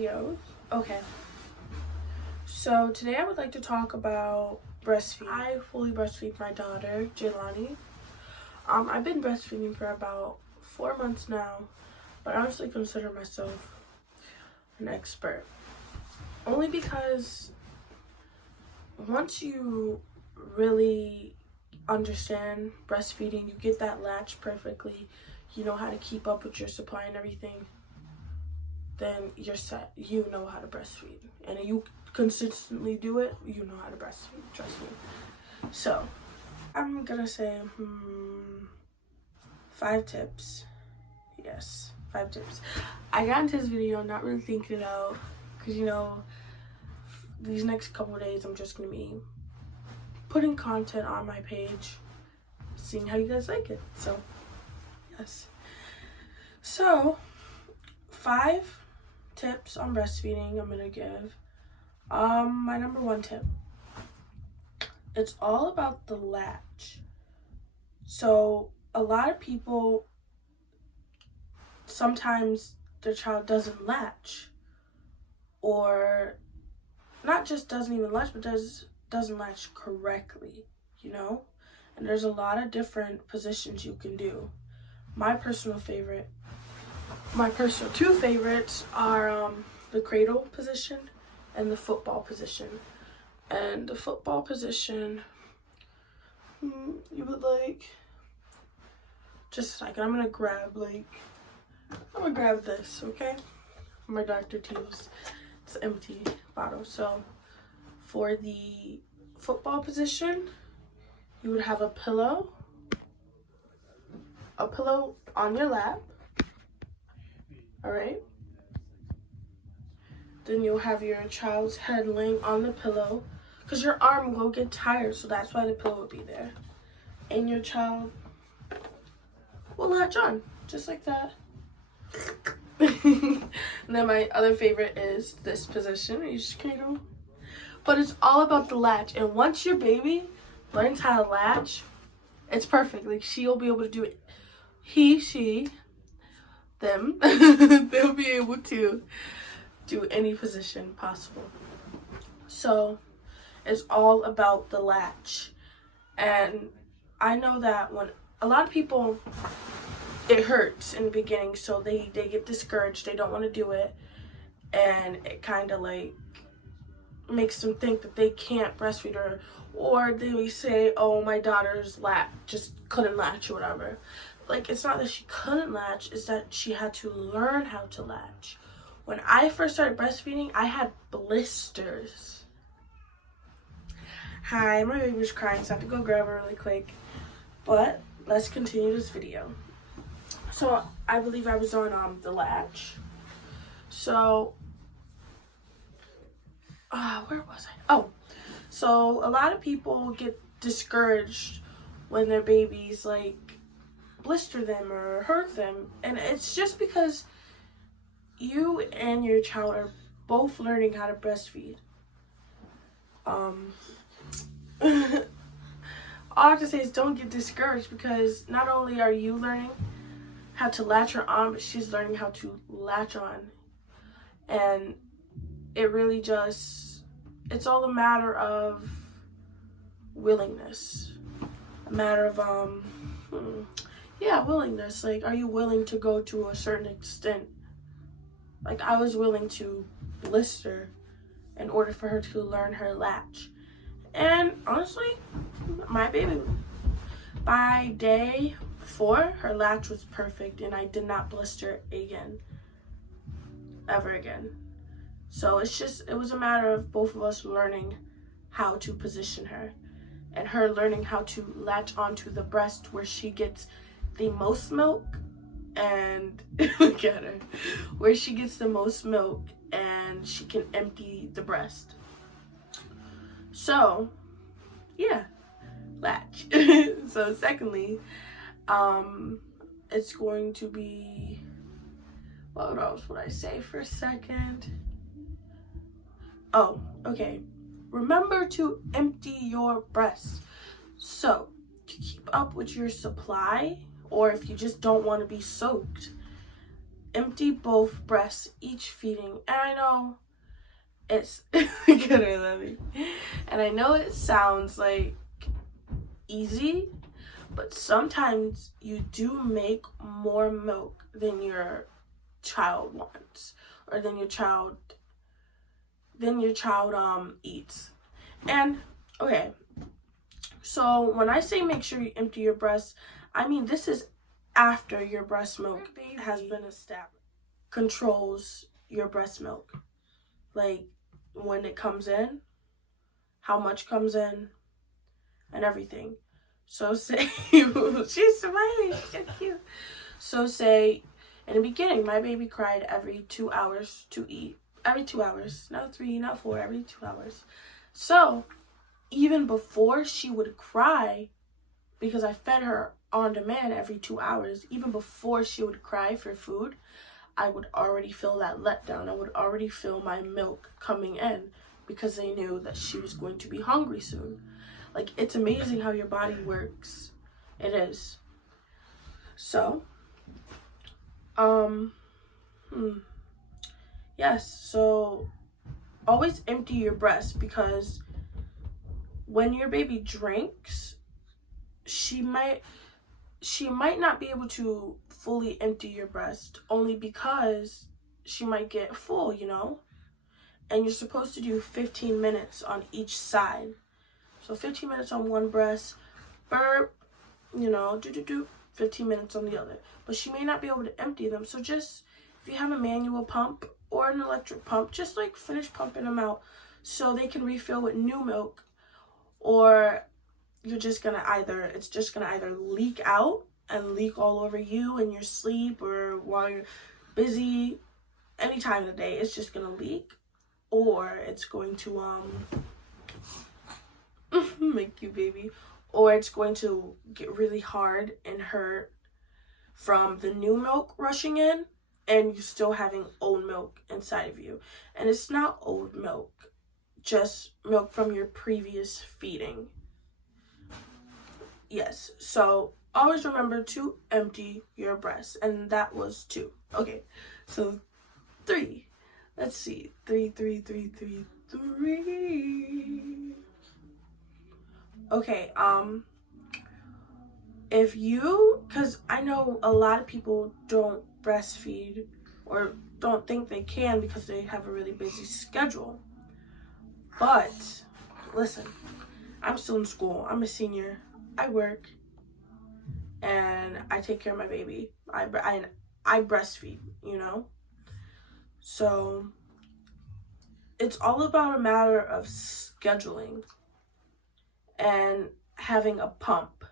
videos. Okay. So today I would like to talk about breastfeeding. I fully breastfeed my daughter, Jaylani. I've been breastfeeding for about 4 months now, but I honestly consider myself an expert. Only because once you really understand breastfeeding, you get that latch perfectly, you know how to keep up with your supply and everything, then you're set. You know how to breastfeed. And you consistently do it, you know how to breastfeed, trust me. So, I'm gonna say 5 tips. Yes, 5 tips. I got into this video not really thinking it out, because these next couple of days I'm just gonna be putting content on my page, seeing how you guys like it. So, yes. So, 5 tips on breastfeeding I'm gonna give. My number 1 tip. It's all about the latch. So, a lot of people, sometimes their child doesn't latch, or not just doesn't even latch, but doesn't latch correctly, And there's a lot of different positions you can do. My personal 2 favorites are the cradle position and the football position. And the football position, you would just a second, I'm gonna grab this, okay? My Dr. Teal's, it's an empty bottle. So for the football position, you would have a pillow on your lap, all right? Then you'll have your child's head laying on the pillow, because your arm will get tired, so that's why the pillow will be there. And your child will latch on, just like that. And then my other favorite is this position, you just cradle. But it's all about the latch, and once your baby learns how to latch, it's perfect. Like, she'll be able to do it. He, she, them, they'll be able to do any position possible. So it's all about the latch. And I know that when a lot of people, it hurts in the beginning, so they get discouraged, they don't want to do it, and it kind of makes them think that they can't breastfeed her, or they may say, oh, my daughter's just couldn't latch or whatever. It's not that she couldn't latch, it's that she had to learn how to latch. When I first started breastfeeding, I had blisters. Hi, my baby was crying, so I have to go grab her really quick. But let's continue this video. So I believe I was on the latch. So, where was I? Oh, so a lot of people get discouraged when their babies blister them or hurt them, and it's just because you and your child are both learning how to breastfeed. All I have to say is don't get discouraged, because not only are you learning how to latch her on, but she's learning how to latch on. And it really it's all a matter of willingness. A matter of, willingness. Are you willing to go to a certain extent? I was willing to blister in order for her to learn her latch. And honestly, my baby, by day 4, her latch was perfect, and I did not blister ever again. So it was a matter of both of us learning how to position her, and her learning how to latch onto the breast where she gets the most milk, and look at her, where she gets the most milk and she can empty the breast. So yeah, latch. So secondly, it's going to be, what else would I say for a second? Oh, okay. Remember to empty your breast. So to keep up with your supply, or if you just don't want to be soaked, empty both breasts each feeding. And I know it's good, I love you. And I know it sounds like easy, but sometimes you do make more milk than your child wants, or than your child eats. And okay, so when I say make sure you empty your breast, I mean this is after your breast milk has been established. Controls your breast milk, like when it comes in, how much comes in, and everything. So say she's smiling, she's so cute. So say in the beginning, my baby cried every 2 hours to eat. Every 2 hours, not 3, not 4, every 2 hours. So even before she would cry, because I fed her on demand every 2 hours, even before she would cry for food, I would already feel that letdown. I would already feel my milk coming in, because they knew that she was going to be hungry soon. Like, it's amazing how your body works. It is. So, yes, so always empty your breast, because when your baby drinks, she might not be able to fully empty your breast, only because she might get full, you know? And you're supposed to do 15 minutes on each side. So 15 minutes on one breast, burp, you know, 15 minutes on the other. But she may not be able to empty them. So just, if you have a manual pump or an electric pump, just like finish pumping them out so they can refill with new milk. Or it's just gonna either leak out and leak all over you in your sleep, or while you're busy, any time of the day, it's just gonna leak. Or it's going to make you baby, or it's going to get really hard and hurt from the new milk rushing in, and you still having old milk inside of you. And it's not old milk, just milk from your previous feeding. Yes, so always remember to empty your breast. And that was 2. Okay, so 3. Let's see. 3. Okay, because I know a lot of people don't breastfeed, or don't think they can because they have a really busy schedule. But listen, I'm still in school. I'm a senior. I work, and I take care of my baby. I breastfeed, you know? So it's all about a matter of scheduling and having a pump.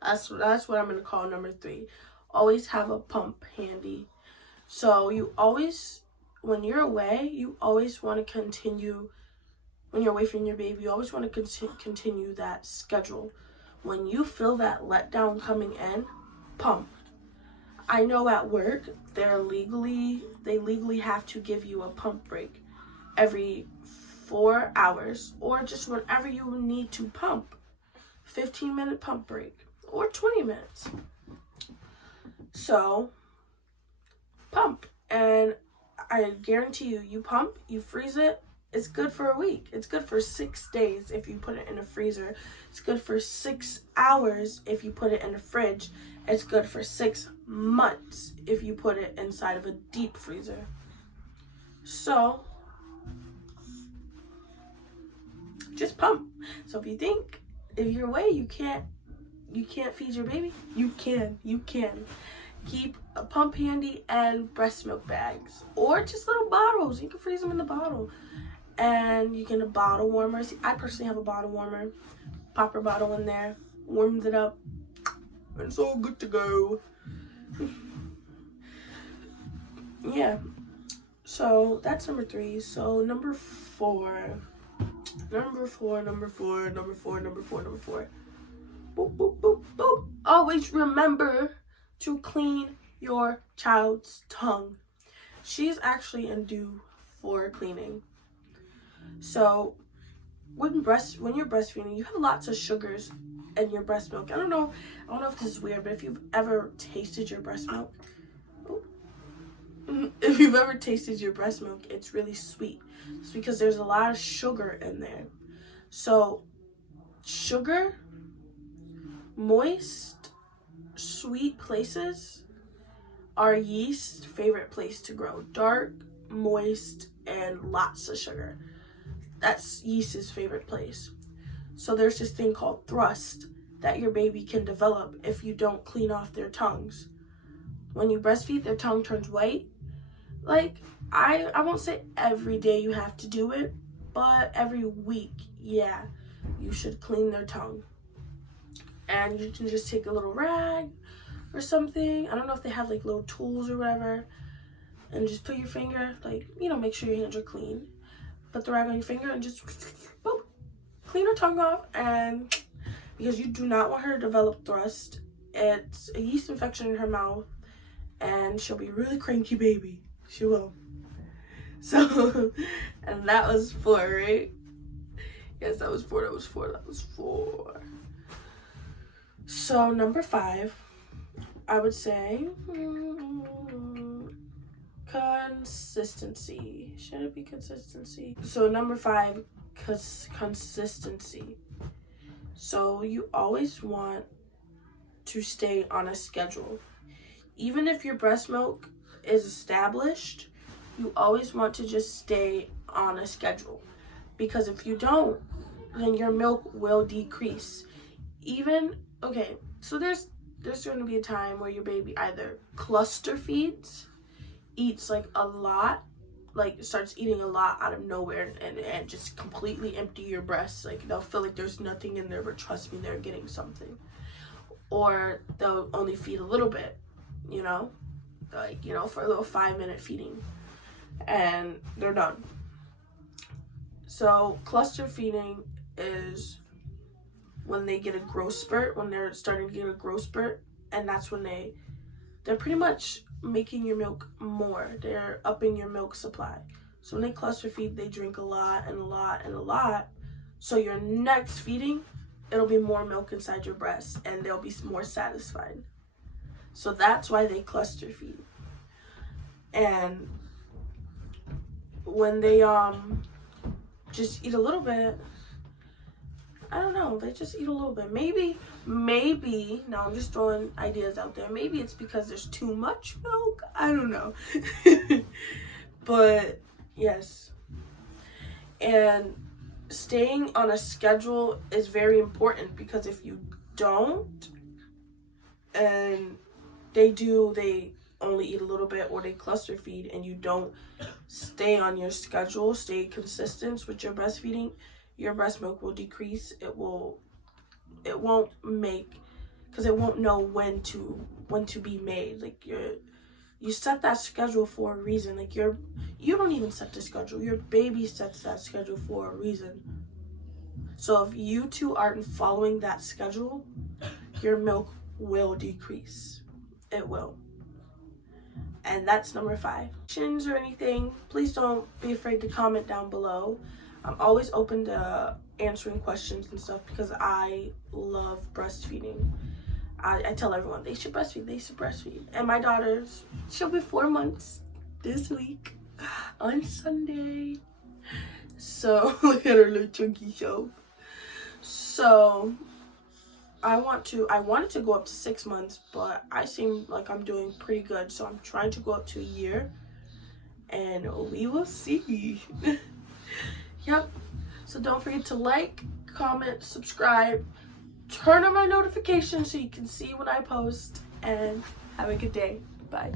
That's what I'm going to call number 3. Always have a pump handy. So you always, when you're away, you always want to continue, when you're away from your baby, you always want to continue that schedule. When you feel that letdown coming in, pump. I know at work, they legally have to give you a pump break every 4 hours, or just whenever you need to pump. 15-minute pump break, or 20 minutes. So, pump. And I guarantee you, you pump, you freeze it, it's good for a week. It's good for 6 days if you put it in a freezer. It's good for 6 hours if you put it in a fridge. It's good for 6 months if you put it inside of a deep freezer. So, just pump. So if you're away, you can't feed your baby, you can. Keep a pump handy and breast milk bags, or just little bottles. You can freeze them in the bottle. And you get a bottle warmer. See, I personally have a bottle warmer. Pop your bottle in there, warms it up, and it's all good to go. Yeah. So that's number 3. So number 4. Boop, boop, boop, boop. Always remember to clean your child's tongue. She's actually in due for cleaning. So when you're breastfeeding, you have lots of sugars in your breast milk. I don't know if this is weird, but if you've ever tasted your breast milk, if you've ever tasted your breast milk, it's really sweet. It's because there's a lot of sugar in there. So sugar, moist, sweet places are yeast's favorite place to grow. Dark, moist, and lots of sugar. That's yeast's favorite place. So there's this thing called thrust that your baby can develop if you don't clean off their tongues. When you breastfeed, their tongue turns white. Like, I won't say every day you have to do it, but every week, yeah, you should clean their tongue. And you can just take a little rag or something. I don't know if they have like little tools or whatever. And just put your finger, like, you know, make sure your hands are clean. Put the rag on your finger and just boop, clean her tongue off. And because you do not want her to develop thrust, it's a yeast infection in her mouth. And she'll be a really cranky baby. She will. So, and that was 4, right? Yes, that was 4. So number 5, I would say consistency. Should it be consistency? So number 5, consistency. So you always want to stay on a schedule. Even if your breast milk is established, you always want to just stay on a schedule. Because if you don't, then your milk will decrease. Okay, so there's going to be a time where your baby either cluster feeds, eats like a lot, like starts eating a lot out of nowhere and just completely empty your breasts. Like they'll feel like there's nothing in there, but trust me, they're getting something. Or they'll only feed a little bit, you know, like, you know, for a little 5-minute feeding, and they're done. So cluster feeding is when they get a growth spurt, when they're starting to get a growth spurt, and that's when they're pretty much making your milk more. They're upping your milk supply. So when they cluster feed, they drink a lot and a lot and a lot. So your next feeding, it'll be more milk inside your breast and they'll be more satisfied. So that's why they cluster feed. And when they just eat a little bit, I don't know, they just eat a little bit. Maybe, now I'm just throwing ideas out there. Maybe it's because there's too much milk. I don't know. But yes. And staying on a schedule is very important, because if you don't, and they only eat a little bit, or they cluster feed, and you don't stay on your schedule, stay consistent with your breastfeeding, your breast milk will decrease. It won't make, because it won't know when to be made. Like you set that schedule for a reason. Like you don't even set the schedule. Your baby sets that schedule for a reason. So if you two aren't following that schedule, your milk will decrease. It will. And that's number 5. Questions or anything, please don't be afraid to comment down below. I'm always open to answering questions and stuff, because I love breastfeeding. I tell everyone they should breastfeed. And my daughter's, she'll be 4 months this week on Sunday. So look at her little chunky shelf. So I wanted to go up to 6 months, but I seem like I'm doing pretty good. So I'm trying to go up to a year, and we will see. Yep. So don't forget to like, comment, subscribe, turn on my notifications so you can see when I post, and have a good day. Bye.